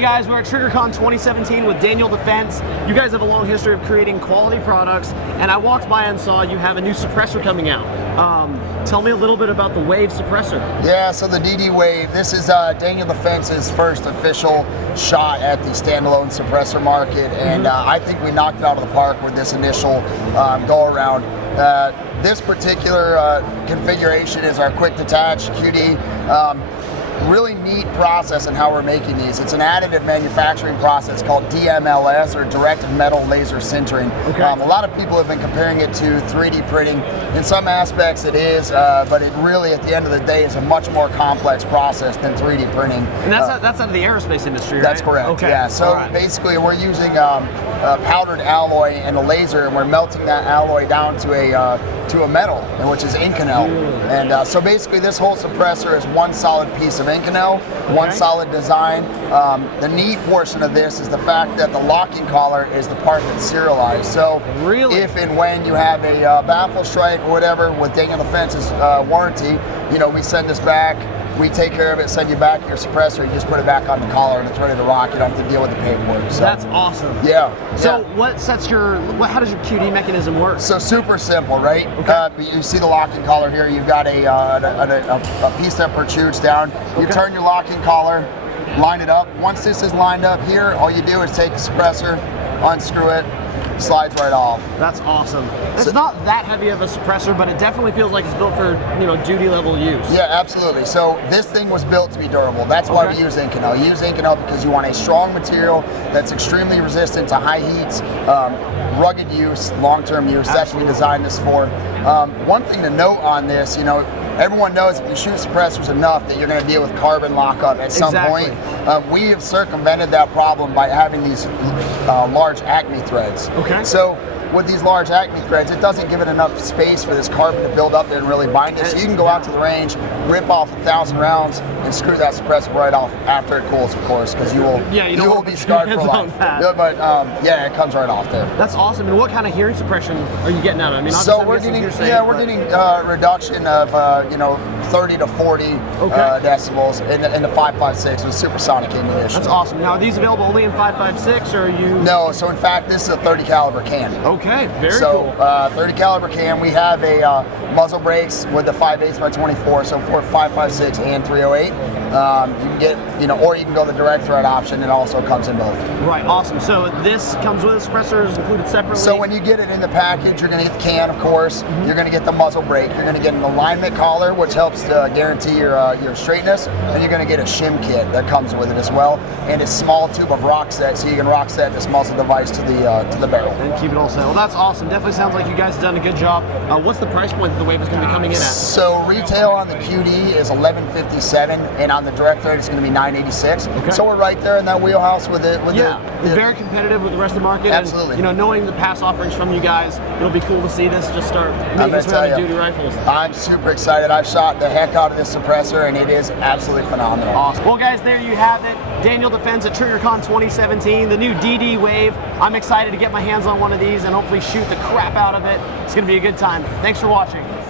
Hey guys, we're at TRIGGRCON 2017 with Daniel Defense. You guys have a long history of creating quality products, and I walked by and saw you have a new suppressor coming out. Tell me a little bit about the Wave suppressor. Yeah, so the DD Wave, this is Daniel Defense's first official shot at the standalone suppressor market, and I think we knocked it out of the park with this initial go around. This particular configuration is our quick detach QD. Really neat process in how we're making these. It's an additive manufacturing process called DMLS, or direct metal laser sintering. Okay. A lot of people have been comparing it to 3D printing. In some aspects it is, but it really at the end of the day is a much more complex process than 3D printing. And that's out of the aerospace industry, right? That's correct, okay. Yeah. So basically we're using powdered alloy and a laser, and we're melting that alloy down to a metal, which is Inconel. And so basically this whole suppressor is one solid piece of Inconel, one solid design. The neat portion of this is the fact that the locking collar is the part that's serialized. So if and when you have a baffle strike or whatever with Daniel Defense's warranty, you know, we send this back, we take care of it, send you back your suppressor, you just put it back on the collar and it's ready to rock. You don't have to deal with the paperwork. So that's awesome. Yeah. So how does your QD mechanism work? So super simple, right? Okay. You see the locking collar here. You've got a piece that protrudes down. You turn your locking collar, line it up. Once this is lined up here, all you do is take the suppressor, unscrew it, slides right off. That's awesome. It's not that heavy of a suppressor, but it definitely feels like it's built for, you know, duty level use. Yeah, absolutely. So this thing was built to be durable. That's why we use Inconel. You use Inconel because you want a strong material that's extremely resistant to high heats, rugged use, long-term use. That's what we designed this for. One thing to note on this, you know, everyone knows if you shoot suppressors enough that you're going to deal with carbon lockup at some point. We have circumvented that problem by having these large Acme threads. Okay. So with these large Acme threads, it doesn't give it enough space for this carbon to build up there and really bind it. So you can go out to the range, rip off 1,000 rounds, and screw that suppressor right off after it cools, of course, because you will be scarred for life. Yeah, but yeah, it comes right off there. That's awesome. And what kind of hearing suppression are you getting out of it? I mean, so we're getting reduction of you know, 30 to 40 decibels in the 5.56 with supersonic ammunition. That's awesome. Now, are these available only in 5.56, or are you? No. So in fact, this is a 30 caliber can. Okay, very cool. So 30 caliber can. We have a muzzle brakes with the 5.8x24, so for 5.56 and 308. You can get, you know, or you can go the direct thread option. It also comes in both. Right, awesome. So this comes with a suppressor, is included separately? So when you get it in the package, you're going to get the can, of course. You're going to get the muzzle brake. You're going to get an alignment collar, which helps to guarantee your straightness, and you're going to get a shim kit that comes with it as well, and a small tube of rock set, so you can rock set this muzzle device to the barrel and keep it all set. Well, that's awesome. Definitely sounds like you guys have done a good job. What's the price point that the Wave is going to be coming in at? So retail on the QD is $11.57, and on the direct thread it's going to be $9.86. Okay. So we're right there in that wheelhouse with it. Very competitive with the rest of the market. Absolutely. And, you know, knowing the past offerings from you guys, it'll be cool to see this just start making some heavy-duty rifles. I'm super excited. I've shot the heck out of this suppressor, and it is absolutely phenomenal. Awesome. Well, guys, there you have it. Daniel Defense at TRIGGRCON 2017, the new DD Wave. I'm excited to get my hands on one of these and hopefully shoot the crap out of it. It's going to be a good time. Thanks for watching.